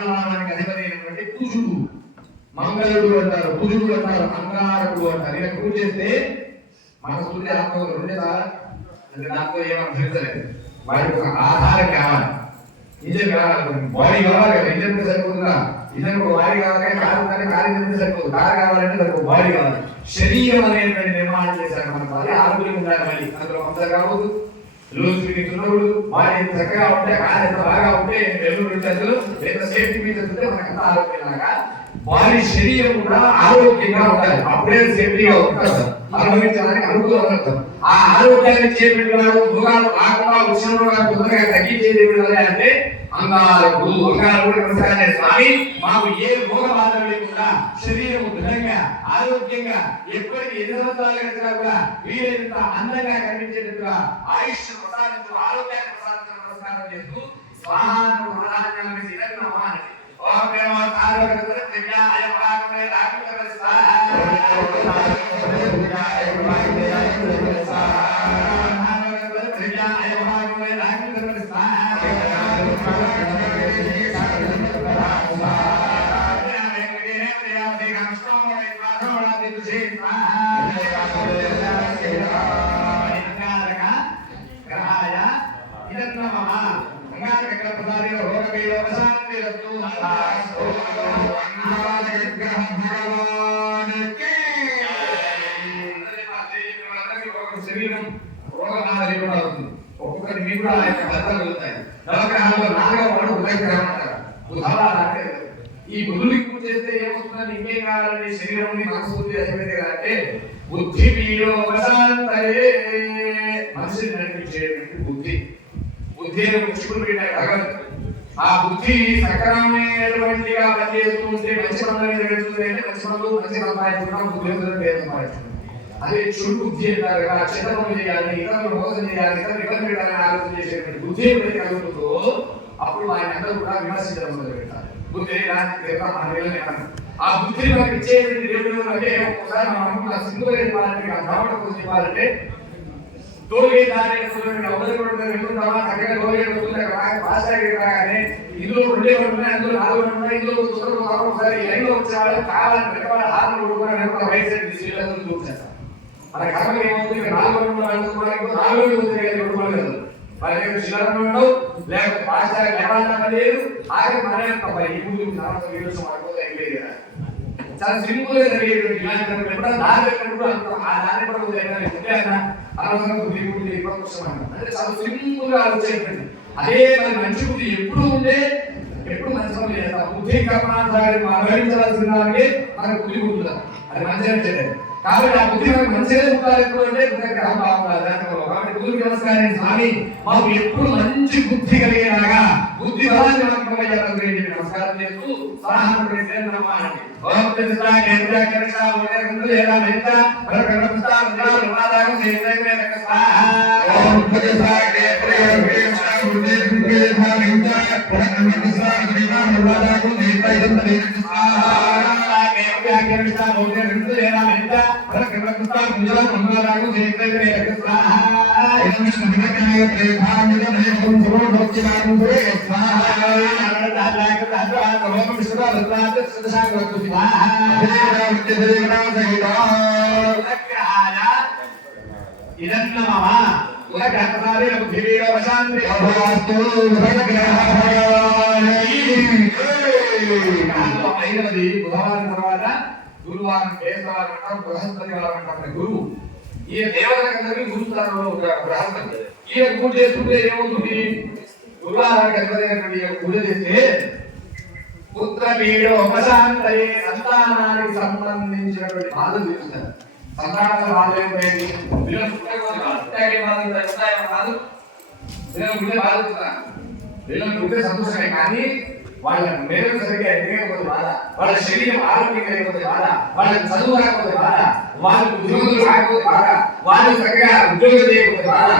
మంగళవారానికి అధిపతి అయినటువంటి కుజుడు, మంగళుడు అంటారు, కుజుడు అంటారు, అంగారకుడు అంటారు. ఇలా పూజ చేస్తే మన సూర్య ఆత్మ రెండే సార్ దాంతో ఏమనిపించలేదు. వాడికి ఒక ఆధారం కావాలి, ఇంజన్ కావాలి, బాడీ కావాలి కదా. ఇంజన్ సరిపోతుందా? ఇంజన్ ఒక బాడీ కావాలి, కారు ఇంజన్ సరిపోతుంది. కారు కావాలంటే దానికి బాడీ కావాలి. శరీరం అనేటువంటి నిర్మాణం చేశారు మనకు. అది ఆరోగ్యం ఉండాలి. మళ్ళీ అందులో అంతా కావద్దు, లూజ్ ఫిట్టింగ్ ఉన్నప్పుడు బాడీ ఎంత చక్కగా ఉంటే, కారు ఎంత బాగా ఉంటే, బెలూన్ ఉంటుంది, ఎంత సేఫ్టీ మీద ఉంటే మనకంతా ఆరోగ్యంలాగా వారి శరీరం కూడా ఆరోగ్యంగా ఉండాలి. అప్పుడే సేఫ్టీగా ఉంటారు, అనుభవించడానికి అనుకూలంగా. ఆ ఆరోగ్యాన్ని చేపట్టినాడు రోగాలు రాకుండా వచ్చిన రోగాలు తొందరగా తగ్గించేది అంటే అంగారకుడు. అంగారకుడు వ్యవసాయం స్వామి మాకు ఏ రోగ బాధలు లేకుండా శరీరం దృఢంగా ఆరోగ్యంగా ఎప్పటికీ 8 సంవత్సరాలు గడిచినా కూడా వీలైనంత అందంగా కనిపించేటట్టుగా ఆయుష్ ప్రసాదించు, ఆరోగ్యాన్ని ప్రసాదించడం నమస్కారం చేస్తూ స్వాహాన్ని ప్రధానాన్ని ఇరగనమాని ఓం నమో తారకత్ర దివ్యాయ పరాక్రమే రాక్షస స్వాహా శరీరం రోగబాధ లేకుండా అవుతుంది. ఒక్కొక్కటి మీకు కూడా ఆయన బద్దలు వెళ్తాయి. నవగ్రహాల్లో 4వ వాడు బుధగ్రహం అంటారు. బుధాలంటే ఈ బుధుడికి పూజ చేస్తే ఏమవుతుందని ఇంకేం కావాలని శరీరం మనస్ఫూర్తి అధిపతి అంటే బుద్ధి మీలో ప్రశాంతయే. మనిషిని నడిపించేటువంటి బుద్ధి, బుద్ధి ముచ్చుకుని పెట్టాడు. ఆ బుద్ధి సక్రమైనటువంటిగా పనిచేస్తూ ఉంటే మంచి పనులు జరుగుతుంది. అంటే మంచి పనులు మంచి సంపాదించుకున్నాం, బుద్ధి సంపాదించుకున్నాం. అదే చెడు బుద్ధి అంటారు కదా. చెడ్డ పనులు చేయాలి, ఇతరులు మోసం చేయాలి, ఇతరులు ఇబ్బంది పెట్టాలని ఆలోచన చేసేటువంటి బుద్ధి ఎప్పుడైతే కలుగుతుందో అప్పుడు ఆయన అందరూ కూడా విమర్శించడం మొదలు పెట్టారు. బుద్ధి ఆ బుద్ధిని మనకి ఇచ్చేటువంటి దేవుడు అంటే ఒకసారి మనం అనుకున్న సింగులర్ చెప్పాలంటే గ్రామణ కోసం చెప్పాలంటే టోల్గేట్ దాని వెళ్తుంటామా చక్కగా టోల్గేట్ వస్తుంది. రాగానే ఇందులో 2 ఉన్నాయి, అందులో 4 ఉన్నాయి, ఇందులో ఒకసారి లైన్లో వచ్చే వాళ్ళు కావాలని పెట్టవాలి. హార్లు కొడుకుని రైట్ సైడ్ తీసుకెళ్ళి చూపించారు. మన కర్మ ఏమవుతుంది? 4 ఉంటుంది. వాళ్ళ శిలాలు ఉండవు, లేకపోతే పాఠశాల లేవాలన్నా లేదు. ఆఖరి మన ఈ ముందు అయిపోయింది కదా. చాలా సింపుల్ గా జరిగేటువంటి ఎప్పుడైనా దారి పెట్టినప్పుడు ఆ దారి కూడా అనవసరం బుద్ధి బుద్ధి అంటే చాలా సింపుల్ గా వచ్చేటువంటి అదే మన మంచి బుద్ధి ఎప్పుడు ఉంటే ఎప్పుడు మంచి పనులు చేస్తాం. బుద్ధి కర్మాధారి అనుభవించాల్సిన దానికి మనకు బుద్ధి ఉంటుంది. అది మంచిగా చేయలేదు కాబట్టి ఆ బుద్ధి మనకు మంచిగా ఉండాలి. ఎప్పుడు అంటే గ్రహం బాగుండాలి. కాబట్టి బుద్ధికి నమస్కారం స్వామి మాకు ఎప్పుడు మంచి బుద్ధి కలిగేలాగా బుద్ధి బలాన్ని మనకు నమస్కారం చేస్తూ సలహాలు చేసేది. ఓం కృష్ణ కేంద్ర కృష్ణ ఓం ఏరా మెంత పరకృష్ణ వినాదాకు సేవే స్వాహా. ఓం కృష్ణ కేంద్ర కృష్ణ గురుదేవ మెంత పరకృష్ణ వినాదాకు సేవే స్వాహా. కృష్ణ ఓం ఏరా మెంత పరకృష్ణ వినాదాకు సేవే స్వాహా. ఓం కృష్ణ వినాయక ప్రేమామిత దేవం సర్వోపచారం స్వాహా. ఓం కృష్ణ రత్నాత సదశాంగ బుధవారం తర్వాత గురువారం కేశవారం అంటాం, బృహస్పతి వారం అంటాం. గురువు ఈ దేవతలందరికీ గురుస్థానంలో ఉంటాడు బృహస్పతి. ఈయన పూజ చేసుకుంటే ఏమవుతుంది? గురువారానికి పూజ చేస్తే పుత్ర పీడోపశాంతయే, సంతానానికి సంబంధించినటువంటి బాధలు తీరుస్తారు. సంతానాల బాధ ఏంటి? వీళ్ళని పుట్టే సంతోషమే, కానీ వాళ్ళ మేరకు సరిగ్గా ఎదగకపోతే బాధ, వాళ్ళ శరీరం ఆరోగ్యంగా లేకపోతే బాధ, వాళ్ళకి చదువు రాకపోతే బాధ, వాళ్ళకి ఉద్యోగులు రాకపోతే బాధ, వాళ్ళు చక్కగా ఉద్యోగం చేయకపోతే బాధ.